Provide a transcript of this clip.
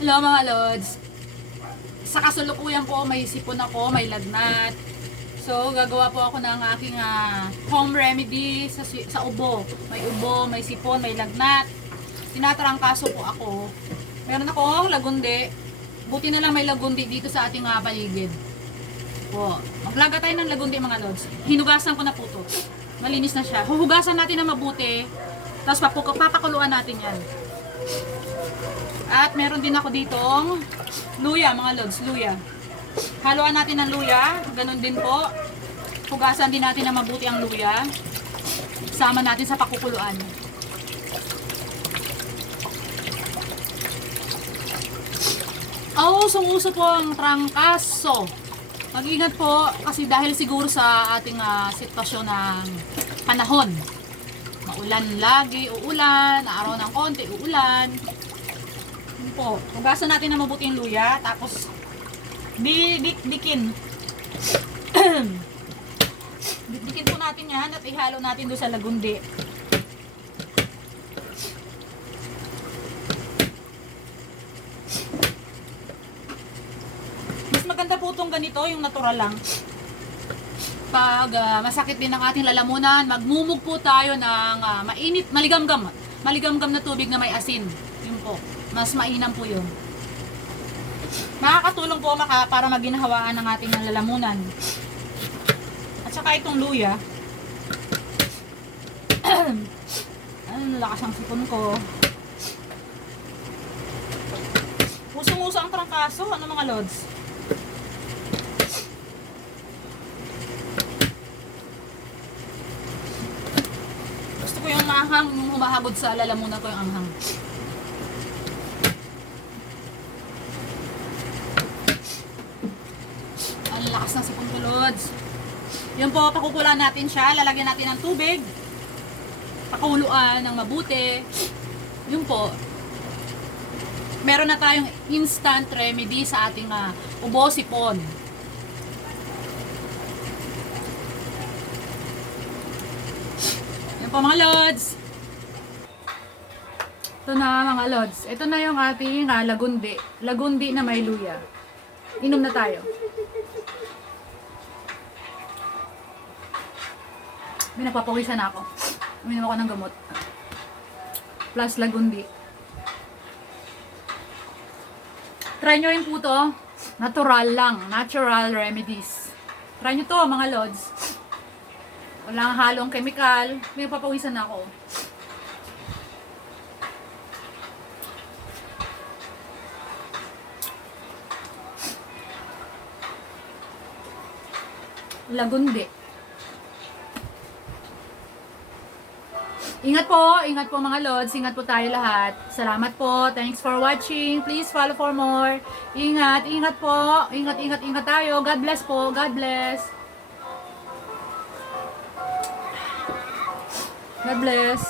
Hello mga lods. Sa kasalukuyan po may sipon ako, may lagnat. So gagawa po ako ng aking home remedy sa ubo. May ubo, may sipon, may lagnat. Tinatrangkaso po ako. Meron akong lagundi. Buti na lang may lagundi dito sa ating paligid. Po. Maglaga tayo ng lagundi mga lods. Hinugasan ko na po to. Malinis na siya. Huhugasan natin na mabuti. Tapos papakuluan natin yan. At meron din ako ditong luya mga lods, luya. Haluan natin ng luya, ganun din po. Hugasan din natin na mabuti ang luya. Sama natin sa pakukuluan. Usong-uso po ang trangkaso. Mag-ingat po kasi dahil siguro sa ating sitwasyon ng panahon. Maulan lagi, uulan, araw ng konti, uulan. Yun po. Hugasan natin na mabuti yung luya, tapos dikin. Dikin po natin yan at ihalo natin doon sa lagundi. Mas maganda po itong ganito, yung natural lang. Pag masakit din ang ating lalamunan, magmumog po tayo ng mainit, maligamgam na tubig na may asin. Yun po, mas mainam po yun. Makakatulong po para maginhawaan ang ating lalamunan. At saka itong luya. Ano, lakas ang sipon ko. Usong-uso ang trangkaso, ano mga lods? Gusto ko yung maanghang, yung humahagod sa lalamunan ko yung anghang. Ang lakas ng sipon ko, lods. Yun po, pakukulan natin siya. Lalagyan natin ng tubig. Pakuluan ng mabuti. Yun po. Meron na tayong instant remedy sa ating ubo, sipon. Yan po mga lods. Ito na mga lods. Ito na yung ating lagundi. Lagundi na may luya. Inom na tayo. May nagpapawisan ako. Uminom ako ng gamot. Plus lagundi. Try nyo rin po to. Natural lang. Natural remedies. Try nyo to mga lods. Walang halong chemical. May nagpapawisan ako. Lagundi. Ingat po mga lods, ingat po tayo lahat. Salamat po, thanks for watching. Please follow for more. Ingat po. Ingat tayo. God bless po, God bless. God bless.